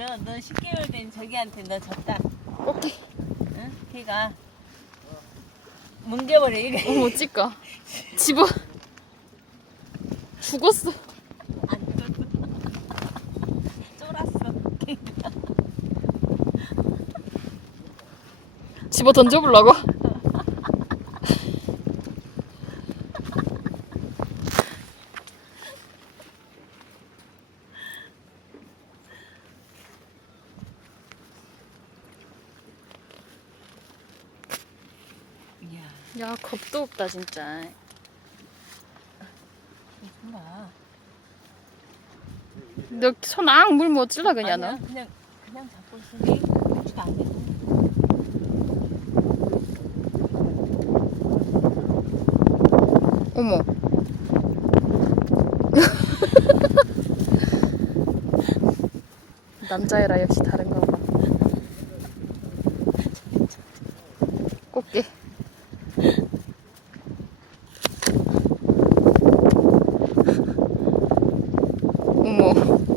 너, 너 10개월 된 저기한테 너 졌다. 오케이. 응? 걔가 뭉개버려, 이거. 어머 어찌까. 집어. 죽었어. 안 쫄았어. 걔가. 집어 던져보려고. 이 야, 야 겁도 없다 진짜. 이구나. 너손악 물면 어찔라 그냥 너. 그냥, 그냥 잡고 있으니 고추도 안 되고. 어머. 남자애라 역시 다른가 봐. 꽃게. умов.